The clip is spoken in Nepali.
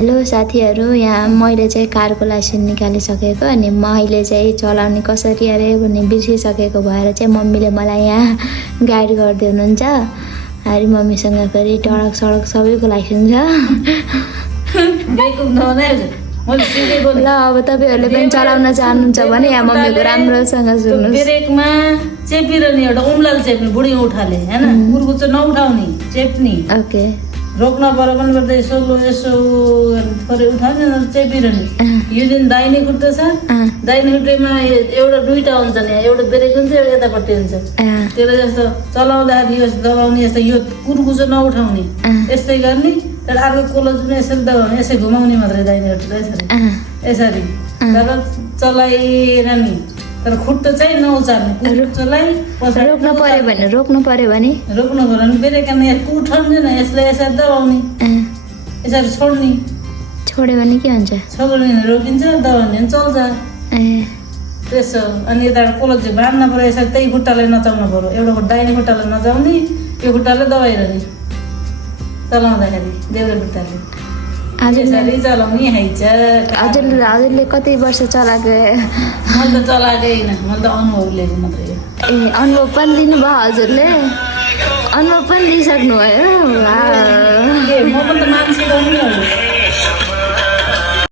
हेलो साथीहरू, यहाँ मैले चाहिँ कारको लाइसेन्स निकालिसकेको अनि मैले चाहिँ चलाउने कसरी अरे भन्ने बिर्सिसकेको भएर चाहिँ मम्मीले मलाई यहाँ गाइड गर्दै हुनुहुन्छ। अरे मम्मीसँग फेरि टडक सडक सबैको लाइसेन्स छ। ल अब तपाईँहरूले पनि चलाउन चाहनुहुन्छ भने यहाँ मम्मीको राम्रोसँग सुन्नुहोस्। ब्रेकमा चेपिरहने एउटा उम्लाल चेप्ने बुढी उठाले हैन, उर्को चाहिँ नउठाउने चेप्ने। ओके, रोक्न पऱ्यो पनि पर्दा यसो यसो थोरै उठाउने चेपिरहने। यो दिन दाहिने खुट्टा छ, दाहिने खुट्टामा एउटा दुईटा हुन्छ नि, एउटा ब्रेक हुन्छ एउटा यतापट्टि हुन्छ। त्यसले जस्तो चलाउँदाखेरि यो दबाउने यस्तो यो कुर्कु चाहिँ नउठाउने, यस्तै गर्ने। तर अर्को कोलो जुन यसरी दबाउने, यसै घुमाउने मात्रै दाहिने खुट्टा यसरी यसरी तर चलाइरहने। तर खुट्टा चाहिँ नउचार्ने, चलाइ रोक्नु पर्यो भने रोक्नु पर्यो भने ब्रेक यसको उठाउँदैन, यसलाई यसरी दबाउने, यसरी छोड्यो भने के हुन्छ? छोड्यो भने रोकिन्छ, दबाउने भने चल्छ। त्यसो अनि यता कोलो चाहिँ बाँध्न पर्यो, यसरी त्यही खुट्टालाई नचाउनु पर्यो। एउटा दाहिने खुट्टालाई नचाउने, यो खुट्टाले दबाइरहने चलाउँदाखेरि देब्रे खुट्टाले यसरी चलाउने हैछ। हजुरले कति वर्ष चलाएको? मैले त चलाएकै होइन, मैले त अनुभव लिएको मात्रै हो। ए, अनुभव पनि दिनुभयो हजुरले? अनुभव पनि लिइसक्नु भयो? म पनि त मान्छे गर्नु